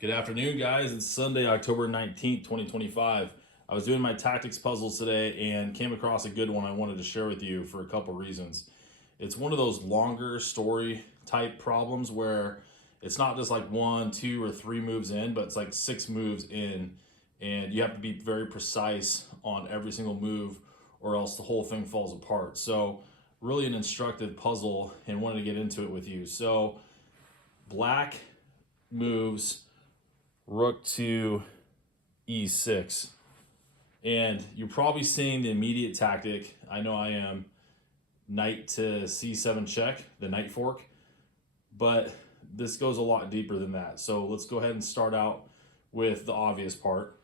Good afternoon, guys. It's Sunday, October 19th, 2025. I was doing my tactics puzzles today and came across a good one I wanted to share with you for a couple reasons. It's one of those longer story type problems where it's not just like one, two, or three moves in, but it's like six moves in, and you have to be very precise on every single move or else the whole thing falls apart. So, really an instructive puzzle and wanted to get into it with you. So, black moves rook to e6. And you're probably seeing the immediate tactic. I know I am. Knight to c7 check, the knight fork. But this goes a lot deeper than that. So let's go ahead and start out with the obvious part.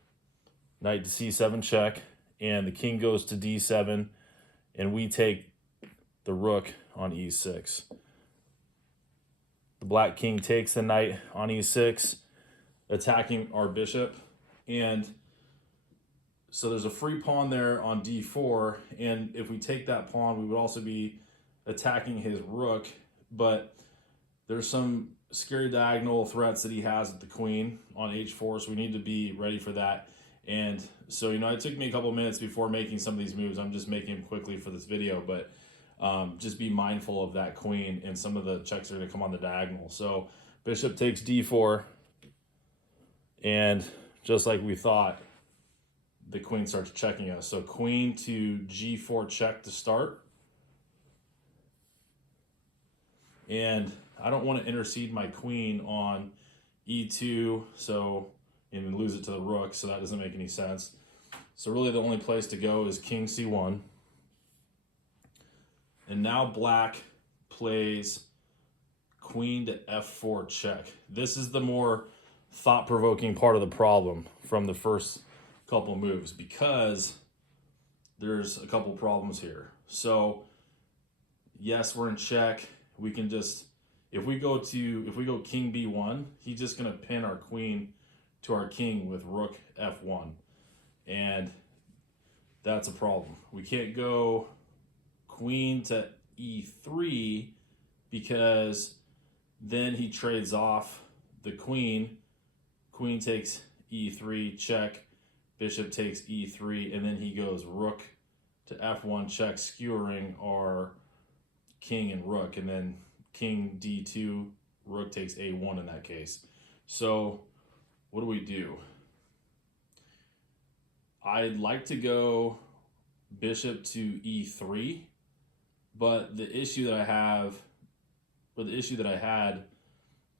Knight to c7 check, and the king goes to d7, and we take the rook on e6. The black king takes the knight on e6, attacking our bishop, and so there's a free pawn there on d4, and if we take that pawn we would also be attacking his rook, but there's some scary diagonal threats that he has with the queen on h4, so we need to be ready for that. And so, it took me a couple minutes before making some of these moves. I'm just making them quickly for this video, but just be mindful of that queen and some of the checks that are going to come on the diagonal. So bishop takes d4, and just like we thought, the queen starts checking us. So queen to g4 check to start. And I don't want to intercede my queen on e2, so and lose it to the rook, so that doesn't make any sense. So really the only place to go is king c1. And now black plays queen to f4 check. This is the more thought-provoking part of the problem from the first couple moves, because there's a couple problems here. So yes, we're in check. We can just, if we go king b1, he's just going to pin our queen to our king with rook f1, and that's a problem. We can't go queen to e3 because then he trades off the queen. Queen takes e3 check, bishop takes e3, and then he goes rook to f1 check, skewering our king and rook, and then king d2, rook takes a1 in that case. So what do? I'd like to go bishop to e3, but the issue that I had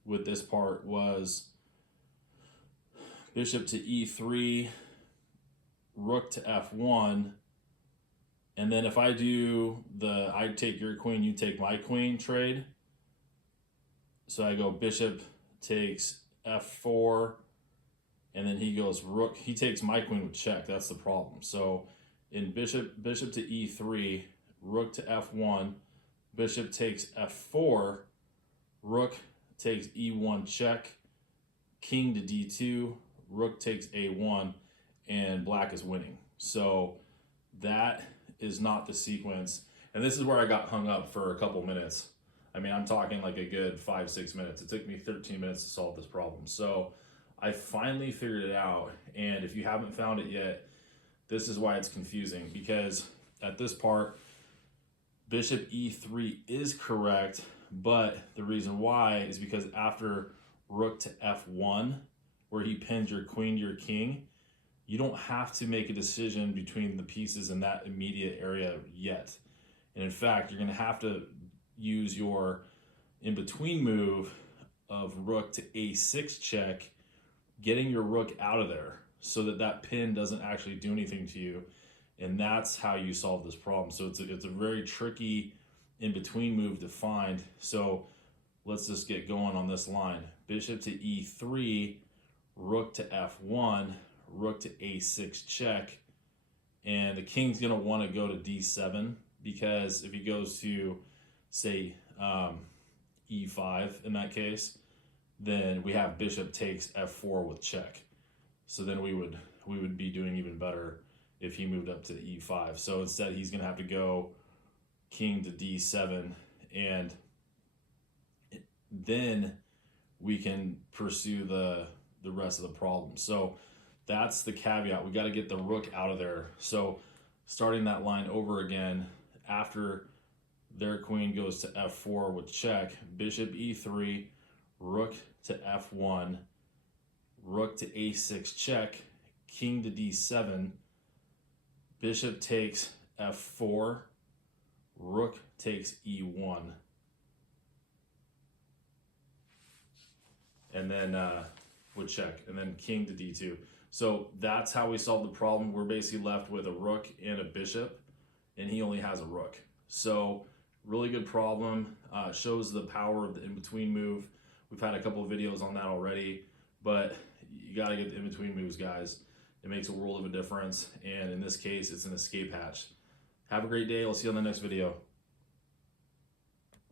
with this part was bishop to e3, rook to f1, and then if I do the I take your queen, you take my queen trade, so I go bishop takes f4, and then he goes rook, he takes my queen with check. That's the problem. So in bishop to e3, rook to f1, bishop takes f4, rook takes e1 check, king to d2, rook takes a1, and black is winning. So that is not the sequence. And this is where I got hung up for a couple minutes. I mean, I'm talking like a good 5-6 minutes. It took me 13 minutes to solve this problem. So I finally figured it out. And if you haven't found it yet, this is why it's confusing, because at this part, bishop e3 is correct, but the reason why is because after rook to f1, where he pins your queen to your king, you don't have to make a decision between the pieces in that immediate area yet. And in fact, you're going to have to use your in-between move of rook to a6 check, getting your rook out of there so that that pin doesn't actually do anything to you. And that's how you solve this problem. So it's a very tricky in-between move to find. So let's just get going on this line. Bishop to e3, rook to f1, rook to a6 check, and the king's going to want to go to d7, because if he goes to, say, e5 in that case, then we have bishop takes f4 with check. So then we would be doing even better if he moved up to the e5. So instead he's going to have to go king to d7, and then we can pursue the the rest of the problem. So that's the caveat. We got to get the rook out of there. So starting that line over again, after their queen goes to f4 with check, bishop e3, rook to f1, rook to a6 check, king to d7, bishop takes f4, rook takes e1. And then would check, and then king to d2. So that's how we solve the problem. We're basically left with a rook and a bishop, and he only has a rook. So really good problem. Shows the power of the in-between move. We've had a couple of videos on that already, but you got to get the in-between moves, guys. It makes a world of a difference, and in this case, it's an escape hatch. Have a great day. I'll see you on the next video.